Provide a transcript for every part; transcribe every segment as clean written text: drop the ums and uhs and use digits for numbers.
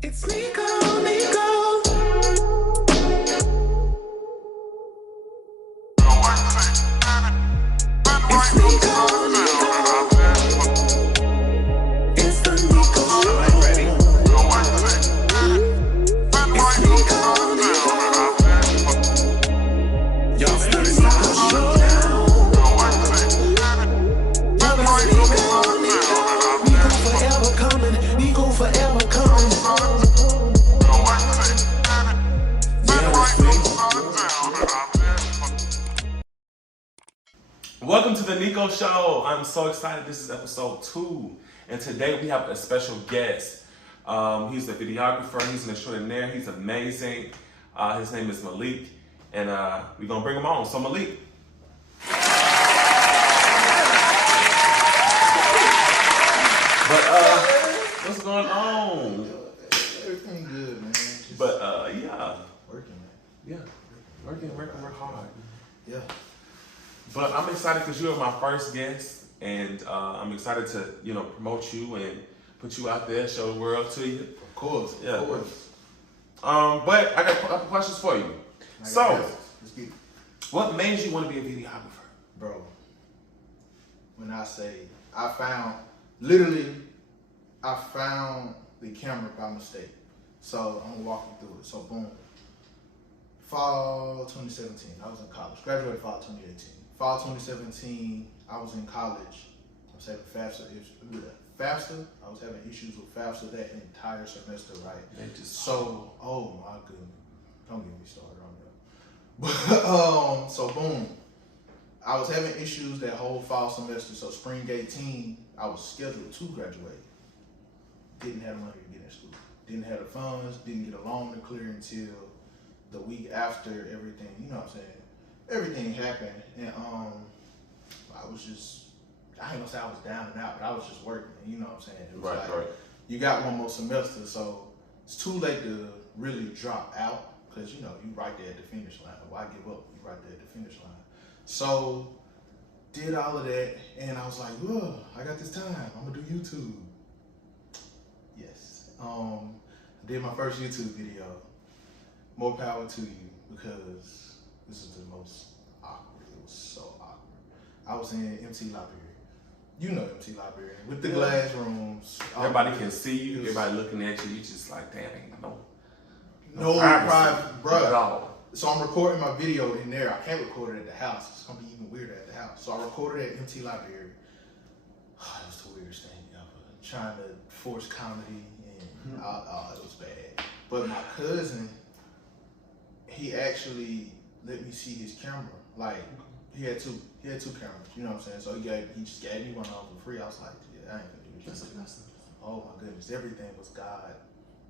It's Nikko, Nikko. It's Nikko, Nikko. It's the Nikko Show. I'm ready. It's Nikko, Nikko. Y'all ready? It's the Nikko Show now. Nikko, Nikko. Nikko forever coming. Nikko forever coming. Welcome to the Nikko Show. I'm so excited. This is episode 2, and today we have a special guest. He's a videographer. He's an extraordinaire. He's amazing. His name is Malik, and we're gonna bring him on. So Malik. But what's going on? Everything good, man. Just But yeah, working, man. yeah, working hard. Yeah. But I'm excited because you're my first guest, and I'm excited to promote you and put you out there, show the world to you. Of course. Yeah. Of course. But I got a couple questions for you. So, let's get it. what made you want to be a videographer? Bro, when I say I found the camera by mistake. So I'm gonna walk you through it. So boom. Fall 2017, I was in college. Graduated fall 2018. Fall 2017, I was in college. I was having FAFSA. I was having issues with FAFSA that entire semester, right? So, oh my goodness. Don't get me started on that. But, so boom. I was having issues that whole fall semester. So spring 18, I was scheduled to graduate. Didn't have the money to get in school. Didn't have the funds, didn't get a loan to clear until the week after everything, you know what I'm saying? Everything happened, and I was just, I ain't gonna say I was down and out, but I was just working, you know what I'm saying? It was Right. You got one more semester, so it's too late to really drop out, because you right there at the finish line. Why give up? You right there at the finish line. So, did all of that, and I was like, whoa, I got this time, I'm gonna do YouTube. Yes. I did my first YouTube video. More power to you, because this is the most awkward. It was so awkward. I was in MT Library. You know MT Library. With the glass rooms. Everybody can see you. Everybody looking at you. You just like, damn, ain't no private, bro. At all. So I'm recording my video in there. I can't record it at the house. It's gonna be even weirder at the house. So I recorded it at MT Library. Oh, it was the weirdest thing ever. Trying to force comedy, and it was bad. But my cousin, he actually let me see his camera. Like, he had two cameras, you know what I'm saying? So he just gave me one of them for free. I was like, yeah, I ain't gonna do this. Oh my goodness, everything was God.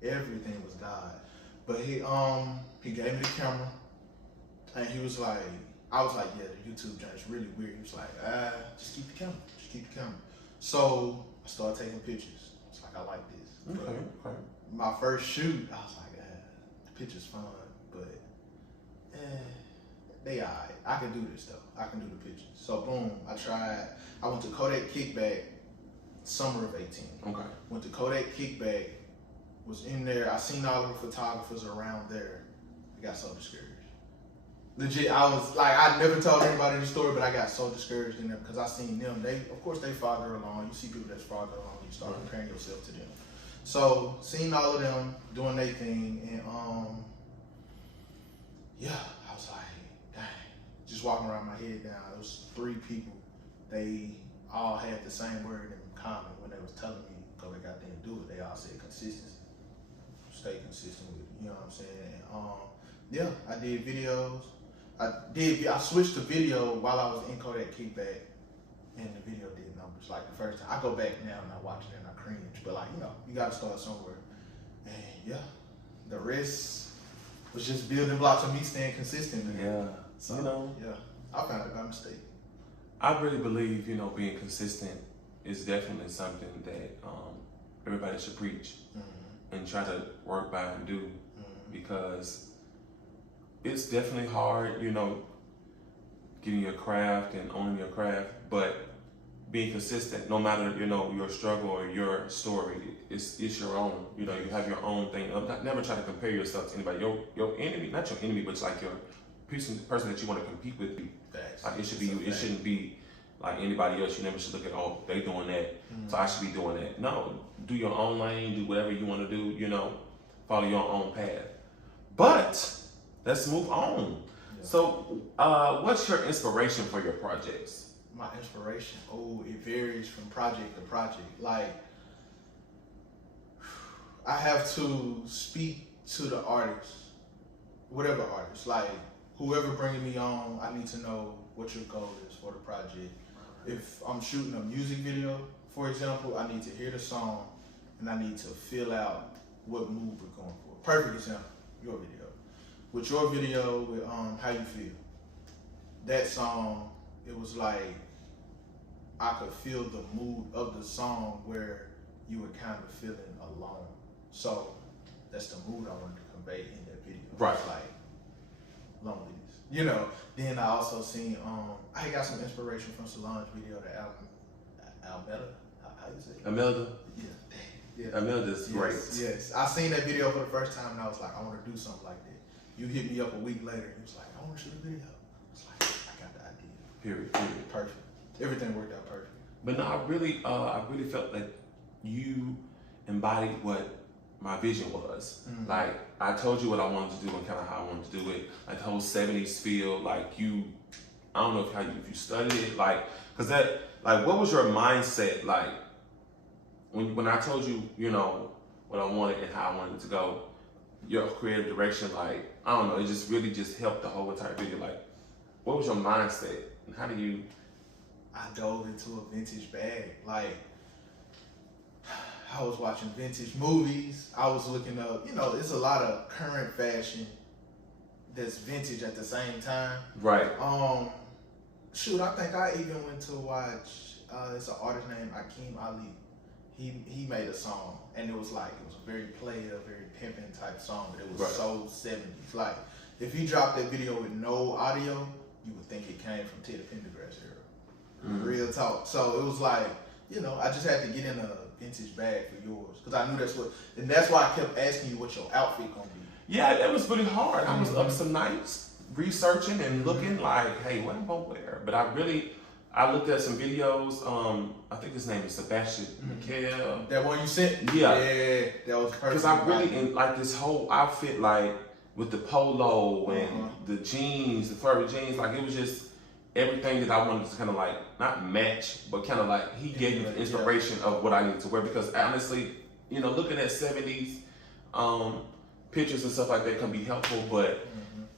Everything was God. But he gave me the camera, and he was like, I was like, yeah, the YouTube joint is really weird. He was like, just keep the camera. So I started taking pictures. It's like, I like this. Okay. My first shoot, I was like, the picture's fun, but they alright. I can do this though. I can do the pictures. So boom, I tried. I went to Kodak Kickback summer of 18. Okay. Went to Kodak Kickback, was in there. I seen all of the photographers around there. I got so discouraged. Legit, I was like, I never told anybody the story, but I got so discouraged in there because I seen them. Of course they farther along. You see people that's farther along, you start comparing yourself to them. So seen all of them doing their thing, and yeah, I was like, dang. Just walking around my head down. It was 3 people. They all had the same word in common when they was telling me go back out there and do it. They all said consistency. Stay consistent with it. You know what I'm saying? Yeah, I did videos. I switched to video while I was in Kodak Kickback, and the video did numbers. Like the first time, I go back now and I watch it and I cringe. But like, you gotta start somewhere. And yeah, the rest was just building blocks of me staying consistent. Yeah. So, yeah, I found it by mistake. I really believe, being consistent is definitely something that everybody should preach and try to work by and do, because it's definitely hard, getting your craft and owning your craft, but being consistent, no matter, you know, your struggle or your story, it's your own. You know, you have your own thing. Never try to compare yourself to anybody. Your enemy, not your enemy, but it's like your person that you want to compete with. Like it should be you. It shouldn't be like anybody else. You never should look at, oh, they doing that, so I should be doing that. No, do your own lane. Do whatever you want to do. You know, follow your own path. But let's move on. Yeah. So, what's your inspiration for your projects? My inspiration, it varies from project to project. Like, I have to speak to the artist, whatever artist. Like, whoever bringing me on, I need to know what your goal is for the project. If I'm shooting a music video, for example, I need to hear the song and I need to feel out what mood we're going for. Perfect example, your video. With your video, with How You Feel, that song, it was like, I could feel the mood of the song where you were kind of feeling alone. So that's the mood I wanted to convey in that video. Right. It's like loneliness. You know, then I also seen, I got some inspiration from Solange's video, the Almeda. How you say it? Amelda? Yeah. Amelda's great. Yes. I seen that video for the first time and I was like, I want to do something like that. You hit me up a week later and you was like, I want to shoot a video. I was like, I got the idea. Period. Perfect. Everything worked out perfect. But no, I really felt like you embodied what my vision was. Mm-hmm. Like, I told you what I wanted to do and kind of how I wanted to do it. Like the whole 70s feel, like you, I don't know if you studied it, like, cause that, like, what was your mindset like when I told you, you know, what I wanted and how I wanted it to go, your creative direction, like, I don't know, it just really just helped the whole entire video. Like, what was your mindset and how do you? I dove into a vintage bag. Like, I was watching vintage movies. I was looking up, you know, there's a lot of current fashion that's vintage at the same time. Right. Shoot, I think I even went to watch, it's an artist named Akeem Ali. He made a song and it was a very player, very pimping type song, but it was so 70s. Like, if he dropped that video with no audio, you would think it came from Teddy Pendergrass era. Mm-hmm. Real talk. So it was like, you know, I just had to get in a vintage bag for yours because I knew that's why I kept asking you what your outfit gonna be. Yeah, it was really hard. I was up some nights researching and looking like, hey, what am I gonna wear? But I looked at some videos. I think his name is Sebastian Mikhail. That one you sent? Yeah, that was perfect. Because I really like this whole outfit, like with the polo and the jeans, the furry jeans. Like it was just everything that I wanted to kind of like not match, but kind of like he gave me the inspiration of what I needed to wear. Because honestly, you know, looking at 70s pictures and stuff like that can be helpful, but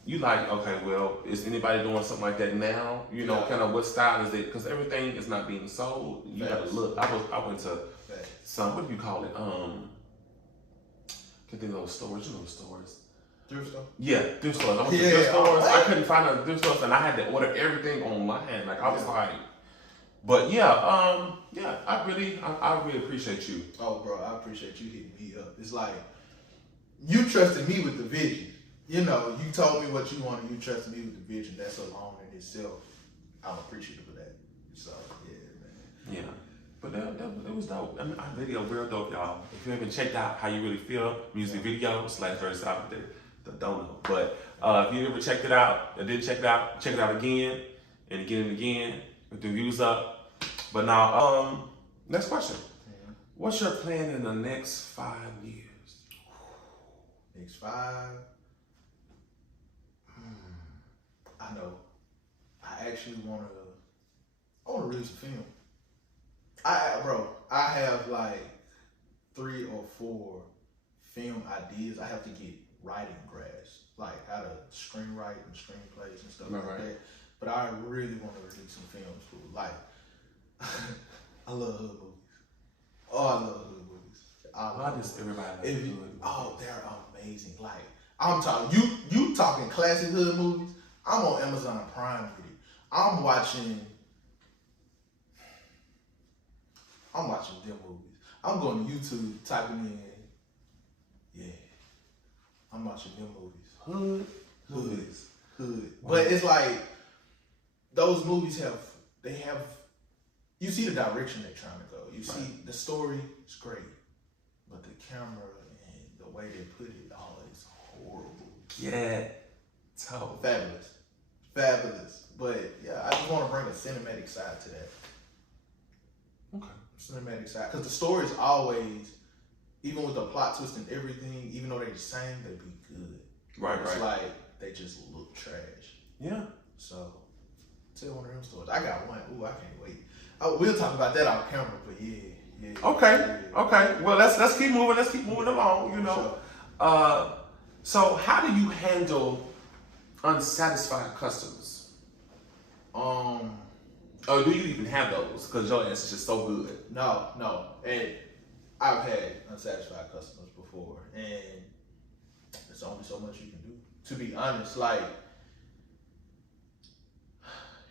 you like, okay, well, is anybody doing something like that now? You know, kind of what style is it? Because everything is not being sold. You got to look. I went to some, what do you call it? Can't think of those stores. You know those stores. Thrift store? Yeah, thrift stores. I went to thrift stores. I couldn't find a thrift store, and I had to order everything online. Like I was like, but I really appreciate you. Oh, bro, I appreciate you hitting me up. It's like you trusted me with the vision. You know, you told me what you wanted. You trusted me with the vision. That's alone in itself. I'm appreciative of that. So yeah, man. Yeah. But it was dope. I mean, our video real dope, y'all. If you haven't checked out How You Really Feel music video /verse out there, don't know. But if you ever checked it out or didn't check it out again and again with the views up. But now, next question. Mm-hmm. What's your plan in the next 5 years? Next 5? I know. I actually want to release a film. I have like 3 or 4 film ideas. I have to get writing grasped, like how to screenwrite and screenplays and stuff like that. But I really want to release some films for like, I love hood movies. Oh, I love hood movies. Why does everybody like hood movies? Oh, they're amazing. Like, I'm talking, you talking classic hood movies. I'm on Amazon Prime Video. I'm watching them movies. I'm going to YouTube, typing in, I'm watching them movies. Hood. But it's like, those movies have you see the direction they're trying to go. You see the story is great, but the camera and the way they put it, oh, it's horrible. Yeah, so Fabulous. But yeah, I just want to bring a cinematic side to that. Okay. Cinematic side, because the story is always, even with the plot twist and everything, even though they're the same, they be good. Right. It's like they just look trash. Yeah. So tell one of them stories. I got one. Ooh, I can't wait. We'll talk about that on camera, but yeah. Okay. Well, let's keep moving. Let's keep moving along. You know. Sure. So how do you handle unsatisfied customers? Or do you even have those? Because your ass is just so good. No. And I've had unsatisfied customers before, and there's only so much you can do. To be honest, like,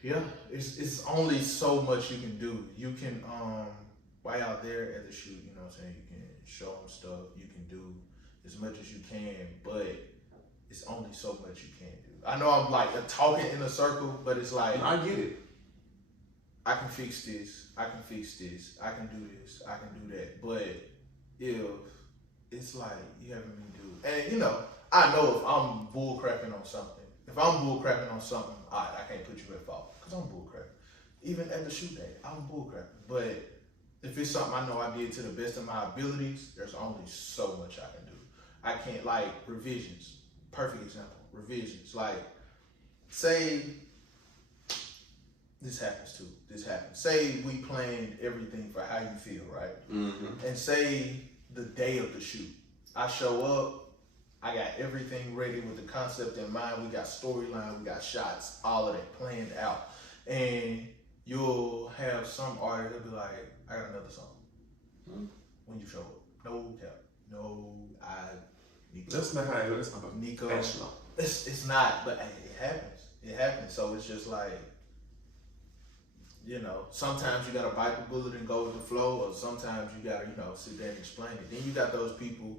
yeah, it's only so much you can do. You can, while out there at the shoot, you know what I'm saying, you can show them stuff, you can do as much as you can, but it's only so much you can do. I know I'm like talking in a circle, but it's like, I get it. I can fix this, I can do this, I can do that. But if it's like you having me do, and you know, I know if I'm bullcrapping on something, I can't put you at fault because I'm bullcrapping. Even at the shoot day, I'm bullcrapping. But if it's something I know I did to the best of my abilities, there's only so much I can do. I can't, like, revisions. Perfect example, revisions. Like, say, this happens too. Say we planned everything for how you feel, right? Mm-hmm. And say the day of the shoot, I show up, I got everything ready with the concept in mind. We got storyline, we got shots, all of that planned out. And you'll have some artist that'll be like, I got another song. Mm-hmm. When you show up. No cap. Nikko. That's not how it is. I'm Nikko. professional. It's not, but hey, it happens. So it's just like, you know, sometimes you gotta bite the bullet and go with the flow, or sometimes you gotta, you know, sit there and explain it. Then you got those people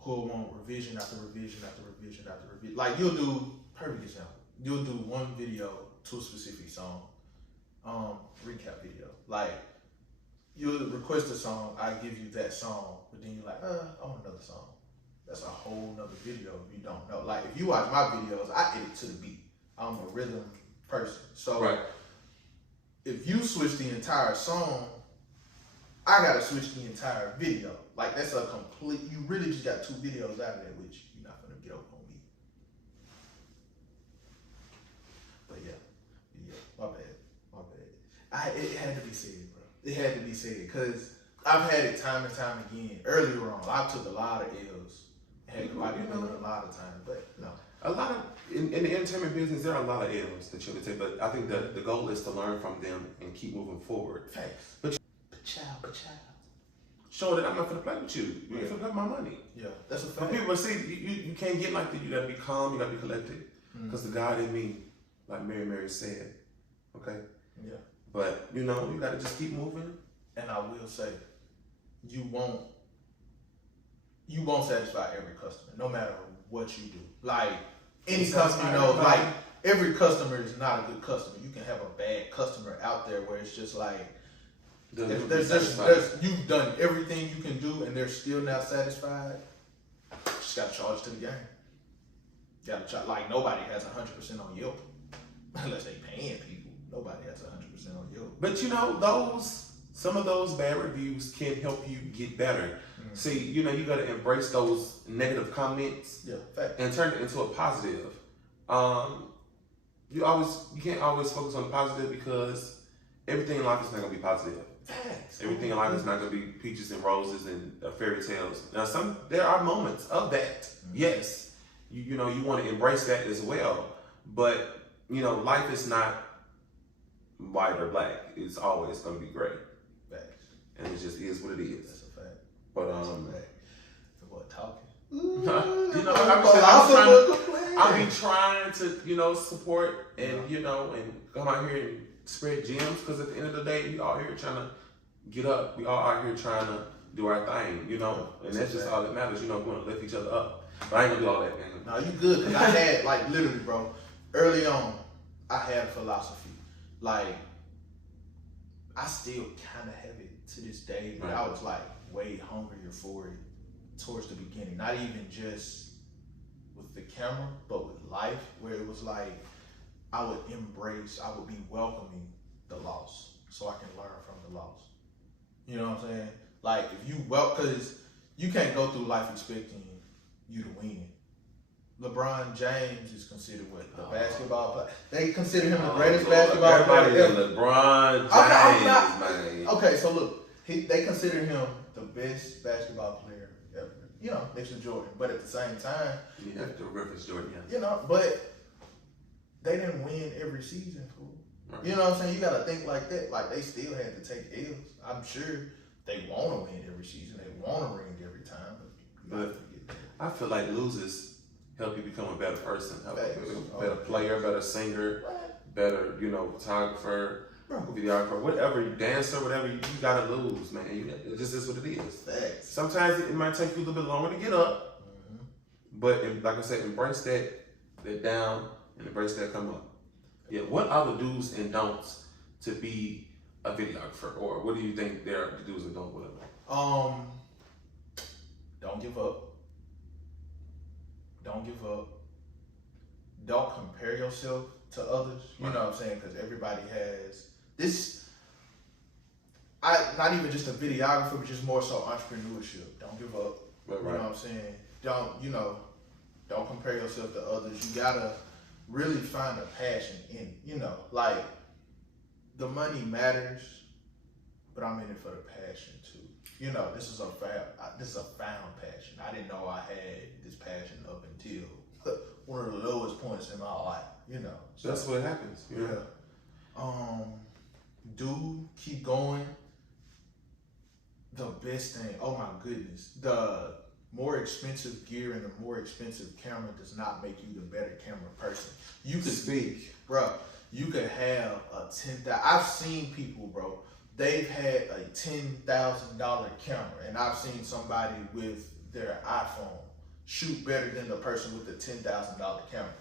who want revision after revision after revision after revision. Like, you'll do, perfect example, you'll do one video to a specific song, recap video. Like, you'll request a song, I give you that song, but then you're like, I want another song. That's a whole nother video if you don't know. Like, if you watch my videos, I edit to the beat. I'm a rhythm person. So right. If you switch the entire song, I gotta switch the entire video. Like, that's a complete, you really just got two videos out of there, which you're not gonna get over on me. But yeah, my bad. It had to be said, bro. It had to be said, because I've had it time and time again. Earlier on, I took a lot of L's. Had quite a lot of time, but no. A lot of, in the entertainment business, there are a lot of L's that you can take, but I think the goal is to learn from them and keep moving forward. Facts. But child. show that I'm not gonna play with you. You ain't gonna play with my money. Yeah, that's a But fact. people see, you can't get like that. You gotta be calm, you gotta be collected. Because the God in me, like Mary said, okay? Yeah. But, you know, you gotta just keep moving. And I will say, you won't satisfy every customer, no matter what you do. Like, any customer knows, like, every customer is not a good customer. You can have a bad customer out there where it's just like, if you've done everything you can do and they're still not satisfied, just gotta charge to the game. You gotta charge, like, nobody has 100% on Yelp. Unless they paying people. Nobody has 100% on Yelp. But you know, some of those bad reviews can help you get better. Mm-hmm. See, you know, you gotta embrace those negative comments and turn it into a positive. You can't always focus on the positive because everything in life is not gonna be positive. Facts. Everything in life is not gonna be peaches and roses and fairy tales. Now, there are moments of that. Mm-hmm. Yes, you know, you want to embrace that as well. But you know, life is not white or black. It's always gonna be gray. Facts. And it just is what it is. That's a fact. But The boy talking. You know, I be trying to, you know, support and you know, and come out here and spread gems, because at the end of the day, we all here trying to get up. We all out here trying to do our thing, you know, and that's just all that matters. You know, we want to lift each other up. But I ain't gonna do all that, man. No, you good, because I had, like, literally, bro, early on, I had a philosophy. Like, I still kind of have it to this day, but Right. I was like way hungrier for it towards the beginning. Not even just with the camera, but with life, where it was like I would be welcoming the loss so I can learn from the loss. You know what I'm saying? Like if you because you can't go through life expecting you to win. LeBron James is considered the basketball player. They consider him the greatest basketball player ever. LeBron James, man. Okay, so look, they consider him the best basketball player ever. You know, next to Jordan. But at the same time, You have to reference Jordan. you know, but they didn't win every season, fool. Right. You know what I'm saying? You gotta think like that. Like they still had to take L's. I'm sure they want to win every season. They want to ring every time. But you gotta forget that. I feel like losers help you become a better person, help Facts. you a better player, better singer, better, photographer, Bro. videographer, whatever, dancer, whatever. You gotta lose, man. It just is what it is. Facts. Sometimes it might take you a little bit longer to get up, but like I said, embrace that down and embrace that come up. Yeah. What are the do's and don'ts to be a videographer, or what do you think there are the do's and don'ts? Whatever. Don't give up. Don't give up. Don't compare yourself to others. You know what I'm saying? Because everybody has this. Not even just a videographer, but just more so entrepreneurship. Don't give up. Right. You know what I'm saying? Don't compare yourself to others. You gotta really find a passion in it. Like the money matters, but I'm in it for the passion too. This is a found passion. I didn't know I had this passion up until one of the lowest points in my life. So That's what happens. yeah. Keep going. The best thing. Oh my goodness. The more expensive gear and the more expensive camera does not make you the better camera person. You could Speak. bro. You could have a $10,000. I've seen people, bro. They've had a $10,000 camera, and I've seen somebody with their iPhone shoot better than the person with the $10,000 camera.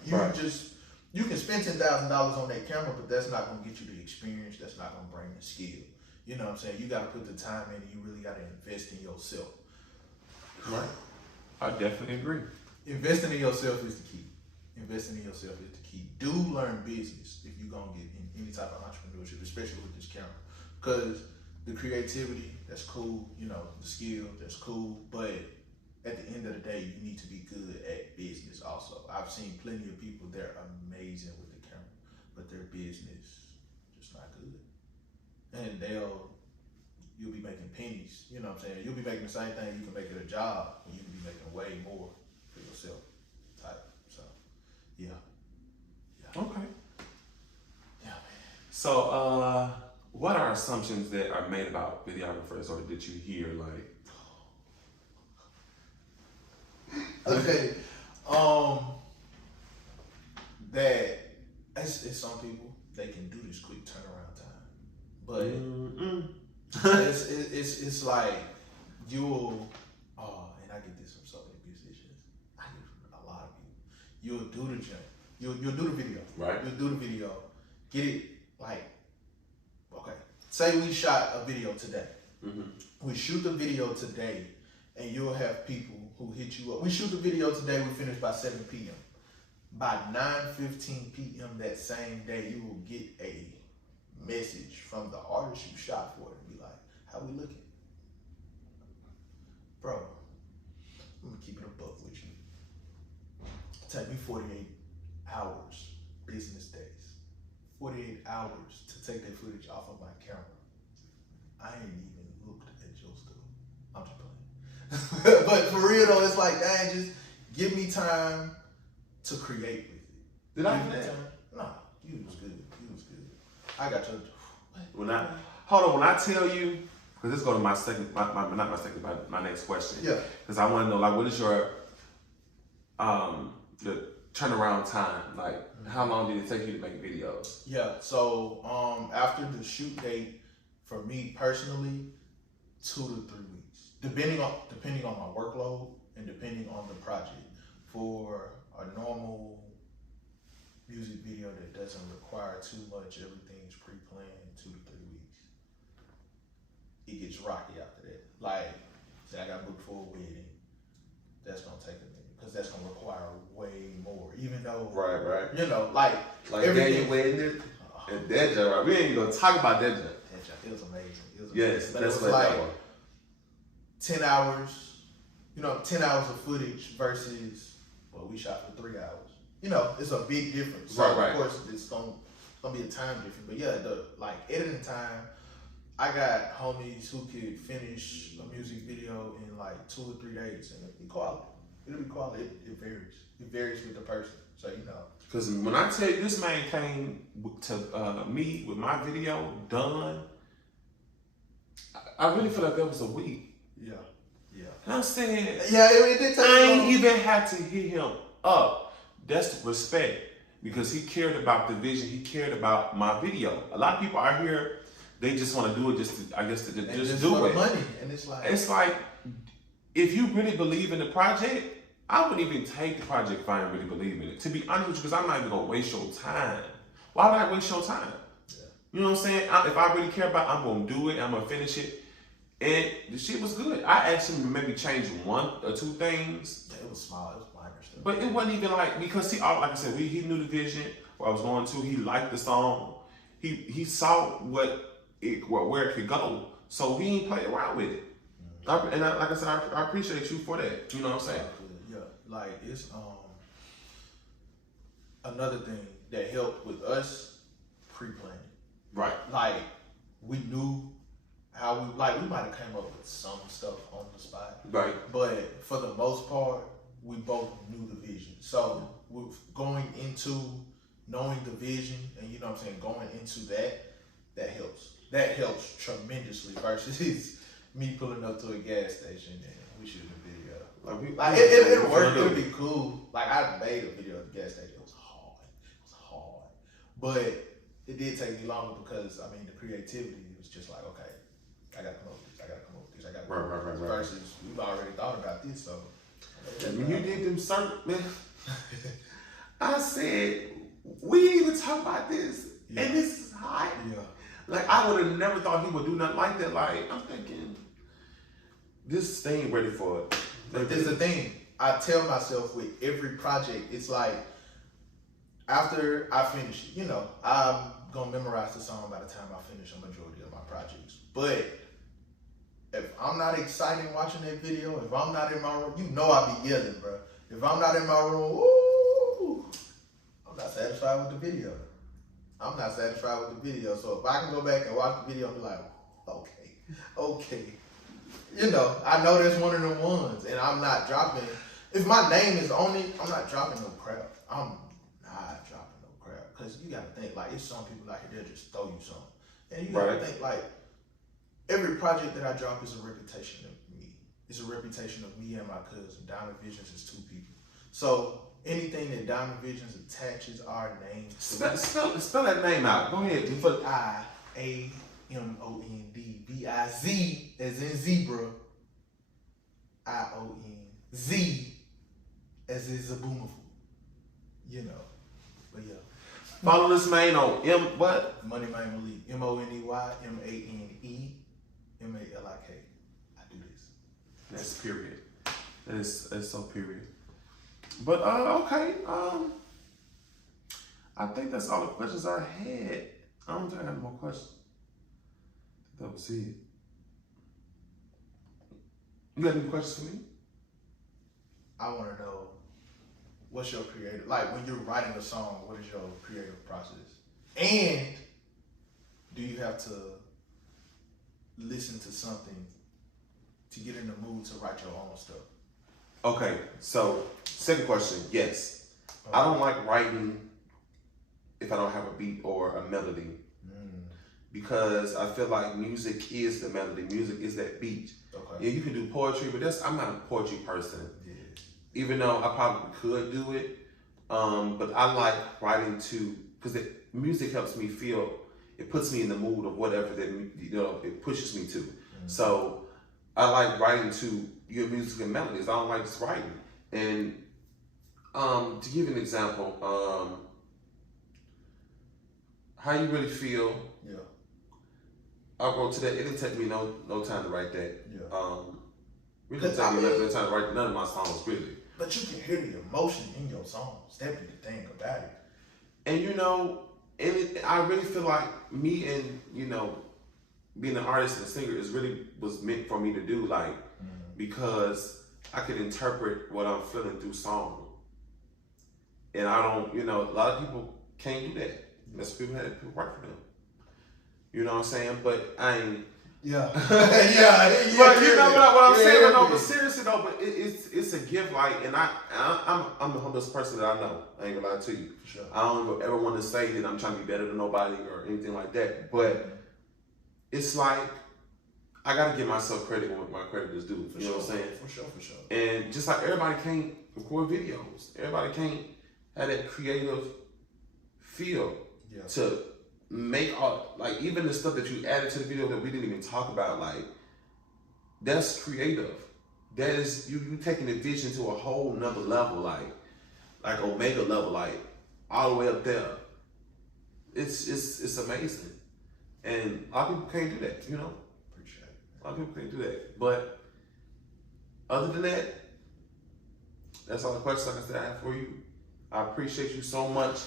You can spend $10,000 on that camera, but that's not gonna get you the experience. That's not gonna bring the skill. You know what I'm saying? You gotta put the time in, and you really gotta invest in yourself. Right. I definitely agree. Investing in yourself is the key. Investing in yourself is the key. Do learn business if you're gonna get in any type of entrepreneurship, especially with this camera. Because the creativity, that's cool, the skill, that's cool, but at the end of the day, you need to be good at business also. I've seen plenty of people, they're amazing with the camera, but their business just not good. And you'll be making pennies, you know what I'm saying? You'll be making the same thing, you can make it a job, and you can be making way more for yourself type. So, yeah. Okay. Yeah, man. So, what are assumptions that are made about videographers, or did you hear Okay. That it's some people, they can do this quick turnaround time, but it's like you'll and I get this from so many musicians. I get it from a lot of people. You'll do the jump. You'll do the video. Right. You'll do the video. Get it like okay. Say we shot a video today. We shoot the video today, and you'll have people who hit you up. We shoot the video today, we finish by 7 p.m. By 9:15 p.m. that same day, you will get a message from the artist you shot for and be like, how we looking? Bro, I'm gonna keep it a buck with you. Take me 48 hours, business days. 48 hours to take that footage off of my camera. I ain't even looked at your stuff. I'm just playing. But for real though, it's like, dang, just give me time to create with it. Did I Give do me that? time. Nah, you was good. I got your. When I tell you, because this go to my next question. Yeah. Because I want to know, like, what is your the turnaround time? Like, how long did it take you to make videos? Yeah. So after the shoot date, for me personally, 2 to 3 weeks, depending on my workload and depending on the project. For a normal music video that doesn't require too much, everything's pre-planned, 2 to 3 weeks. it gets rocky after that. Like, say I got booked for a wedding, that's gonna take a minute because that's gonna require way more. Even though, right. You know, like Daniel wedding, and that job, right? We ain't even gonna talk about that job. That job, it was amazing. Yes, but that's it was like job. 10 hours. 10 hours of footage versus we shot for 3 hours. It's a big difference. So Right. Of course, it's gonna be a time difference. But yeah, the editing time. I got homies who could finish a music video in like 2 or 3 days, and it'll be quality. It varies. It varies with the person. So Because when I tell you this man came to me with my video done, I really feel like that was a week. Yeah. And I'm saying, Yeah, it did take I long. ain't even had to hit him up. That's the respect because he cared about the vision. He cared about my video. A lot of people out here, they just want to do it just to do for it. The money, and it's like if you really believe in the project, I wouldn't even take the project if I didn't really believe in it. To be honest with you, because I'm not even gonna waste your time. Why would I waste your time? Yeah. You know what I'm saying? If I really care about it, I'm gonna do it. I'm gonna finish it. And the shit was good. I asked him to maybe change 1 or 2 things. Yeah, it was small. It was minor stuff. But it wasn't even like, because like I said, he knew the vision where I was going to. He liked the song. He saw where it could go. So he ain't played around with it. And like I said, I appreciate you for that. You know what I'm saying? Yeah, like it's another thing that helped with us pre-planning. Right. Like we knew how we might have came up with some stuff on the spot. Right. But for the most part, we both knew the vision. So with going into knowing the vision and going into that helps. That helps tremendously versus me pulling up to a gas station and we shooting a video. It worked. It would be cool. Like I made a video at the gas station. It was hard. But it did take me longer because the creativity was just like, okay, I gotta come up with this. Right. Versus we've already thought about this, so when you did them certain, man, I said, we didn't even talk about this. Yeah. And this is hot. Yeah. Like, I would have never thought he would do nothing like that. Like, I'm thinking, this thing ready for it. But this is the thing. I tell myself with every project, it's like, after I finish it, I'm going to memorize the song by the time I finish a majority of my projects. But if I'm not excited watching that video, if I'm not in my room, I'll be yelling, bro. If I'm not in my room, ooh, I'm not satisfied with the video. So if I can go back and watch the video, I'll be like, okay. I know that's one of them ones, and I'm not dropping. If my name is on it, I'm not dropping no crap. Because you got to think, like, it's some people out here, they'll just throw you something. And you got to think, like, every project that I drop is a reputation of me. It's a reputation of me and my cousin. Diamond Visions is 2 people. So anything that Diamond Visions attaches our name to. Spell that name out. Go ahead. IAMOND. as in zebra. IONZ as in Zaboomafoo. But yeah. Follow this man on what? Money Man Malik. MONEYMANE MALIK. I do this. That's period. That's so period. But okay. I think that's all the questions I had. I don't think I have more questions. That was it. You got any questions for me? I want to know, what's your creative, like when you're writing a song, what is your creative process? And do you have to listen to something to get in the mood to write your own stuff? Okay, so second question, yes. I don't like writing if I don't have a beat or a melody. Because I feel like music is the melody. Music is that beat. Okay. Yeah, you can do poetry, but I'm not a poetry person. Yeah. Even though I probably could do it. But I like writing because music helps me feel, it puts me in the mood of whatever that, it pushes me to. So I like writing to your music and melodies. I don't like just writing. And to give an example, how you really feel I'll go to that. It didn't take me no time to write that. Yeah. Really didn't take me no time to write none of my songs, really. But you can hear the emotion in your songs. That be the thing about it. And you know, I really feel like me and, you know, being an artist and a singer is really was meant for me to do, like, because I could interpret what I'm feeling through song. And I don't, you know, a lot of people can't do that. That's people that people work for them. You know what I'm saying? But I ain't. Yeah. But you know what I'm saying? No, but seriously though, but it's a gift, like, and I'm the humblest person that I know. I ain't gonna lie to you. For sure. I don't ever want to say that I'm trying to be better than nobody or anything like that. But it's like I gotta give myself credit when my credit is due. You know what I'm saying? For sure. And just like everybody can't record videos, everybody can't have that creative feel to make all, like, even the stuff that you added to the video that we didn't even talk about, like, that's creative. That is you taking the vision to a whole nother level, like Omega level, like all the way up there. It's amazing. And a lot of people can't do that, you know? Appreciate it. A lot of people can't do that. But other than that, that's all the questions, like I said, I have for you. I appreciate you so much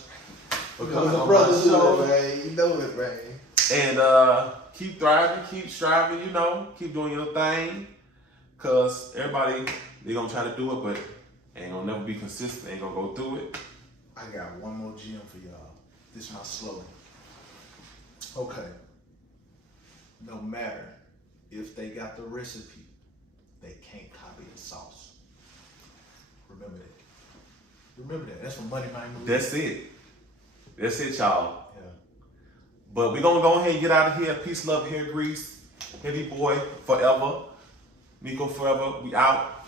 for coming on my show. Man. You know it, man. And keep thriving, keep striving, you know, keep doing your thing. Cause everybody, they gonna try to do it, but ain't gonna never be consistent, ain't gonna go through it. I got one more gem for y'all. This is my slogan. Okay. No matter if they got the recipe, they can't copy the sauce. Remember that. Remember that. That's from Money Mind Movie. That's it. That's it, y'all. Yeah. But we gonna go ahead and get out of here. Peace, love, hair grease. Heavy boy forever. Nikko forever. We out.